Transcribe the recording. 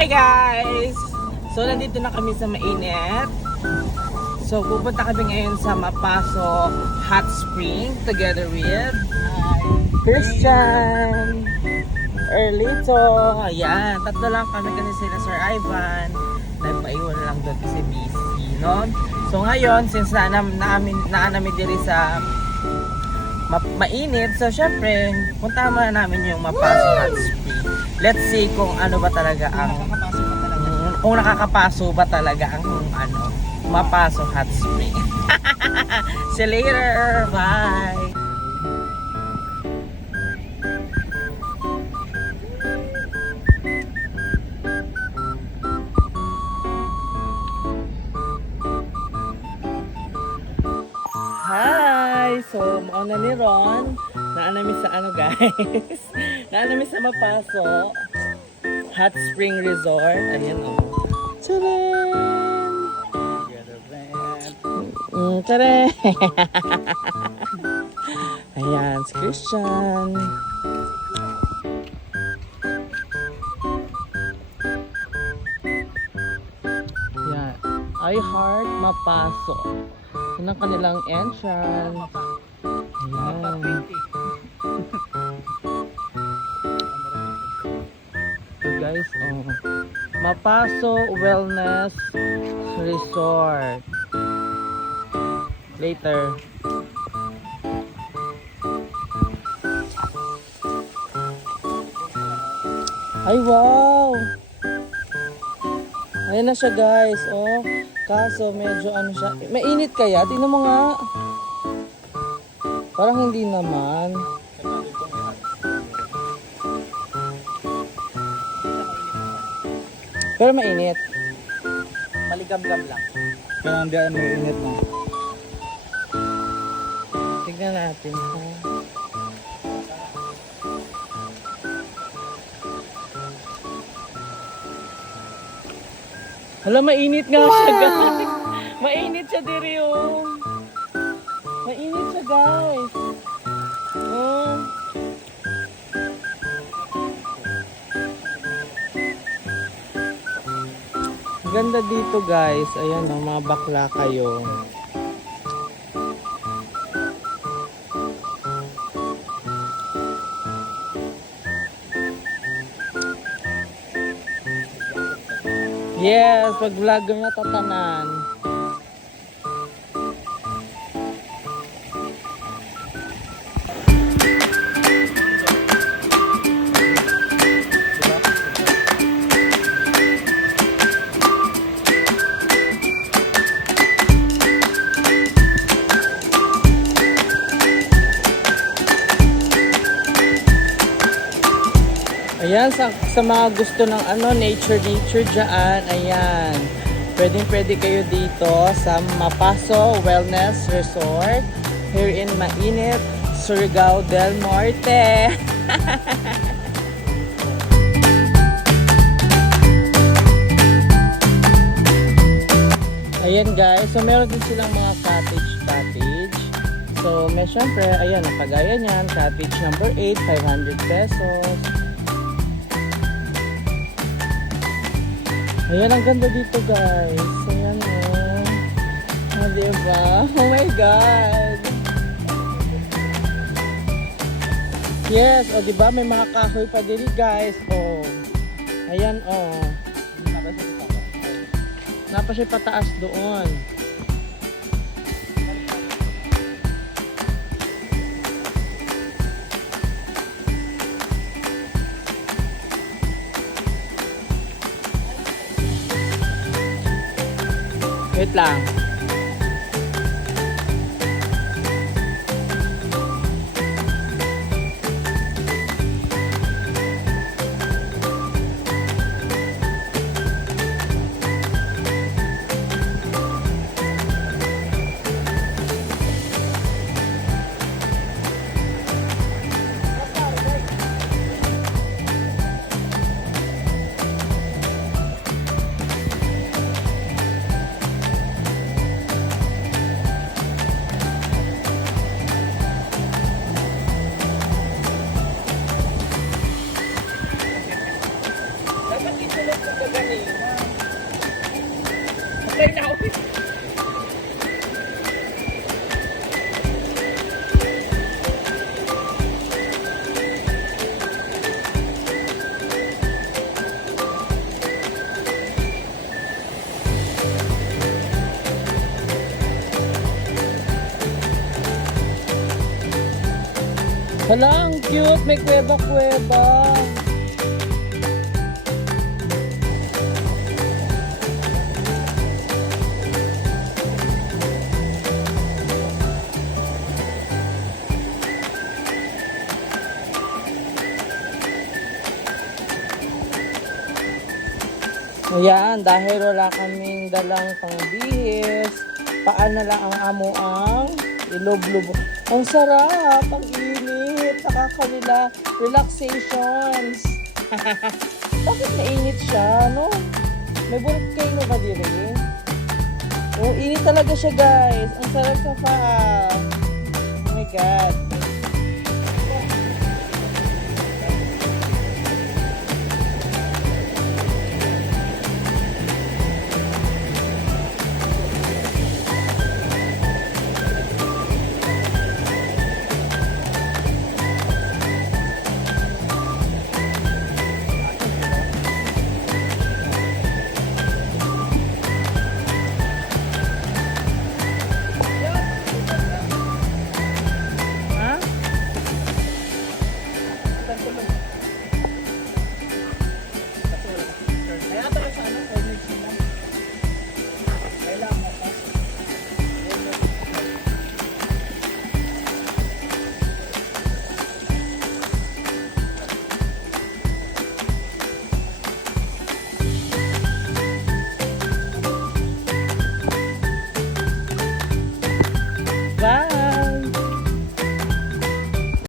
Hey guys! So nandito na kami sa mainit. So pupunta kami ngayon sa Mapaso Hot Spring together with Christian, Erlito. Ayan, tatlo lang kami kasi sila Sir Ivan. Nagpaiwan lang doon kasi busy, no? So ngayon, since naanami diri sa mainit, so syempre, puntahan muna namin yung Mapaso Hot Spring. Let's see kung ano ba talaga ang kung nakakapaso ba talaga ang Mapaso Hot Spring. See you later. Bye. Hi! So, mauna ni Ron. Naanami sa guys? Naanami sa Mapaso Hot Spring Resort. Ayan o. Tadaan! Tadaan! Ayan, si Christian. Ayan. I Heart Mapaso. Yun ang kanilang entrance. Ayan. So guys, Mapaso Wellness Resort. Later. Ay wow! Ayan na siya guys. Oh, kaso medyo ano siya. Mainit kaya? Tingnan mo nga. Parang hindi naman. Pero mainit. Maligam-gam lang. Pero hindi ay mainit lang. Tignan natin. Hala, mainit nga siya guys. Mainit siya diri oh. Mainit siya guys. Oh. Ganda dito guys. Ayan oh, mga bakla kayo. Yes, pag vlogger na tatanan. Ayan, sa mga gusto ng nature dyan, ayan. Pwede kayo dito sa Mapaso Wellness Resort here in Mainit, Surigao del Norte. Ayan guys, so meron din silang mga cottage. So may syempre, ayan, nakagaya niyan, cottage number 8, 500 pesos. Ayan, ang ganda dito guys. Ayan o. Oh, diba? Oh my God. Yes, o diba? May mga kahoy pa dili guys. O. Ayan o. Napa siya pataas doon. Wait lang. Sabay na uwi. Hala, ang cute. May kuweba-kuweba. Ayan, dahil wala kaming dalang pangbihis, paan na lang ang amo ang ilog-lubo. Ang sarap, ang init, nakakalila, relaxations. Bakit mainit siya, no? May volcano ba din? Oh, init talaga siya, guys. Ang sarap sa paa. Oh my God.